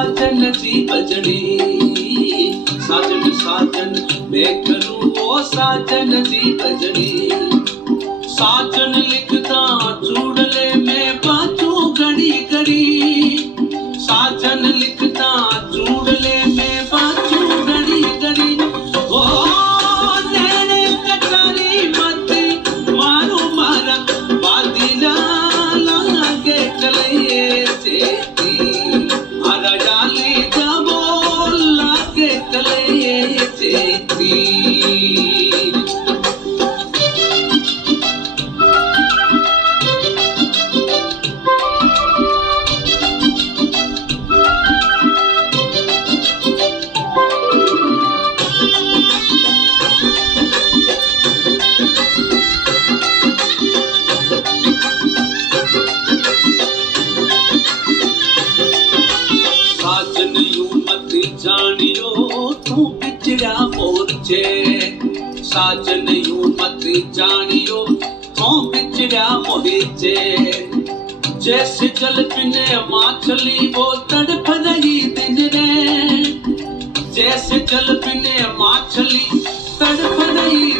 साजन सी बजनी, साजन साजन मैं करूं ओ साजन सी बजनी। साजन लिखता चूड़ले में बाजू घड़ी घड़ी, साजन लिखता चूड़ले में बाजू घड़ी घड़ी। ओ नैने कटारी मत मारू मारा बादिला लागे कलये चेती, आरा डाली दबो लागे कलये चेती। साजन यूं मत जानियो तू बिछड़ा मोरचे, साजन यूं मत जानियो तू बिछड़ा मोरचे। जैसे जल पिने माछली वो तड़प रही दिन रे, जैसे जल पिने माछली तड़प रही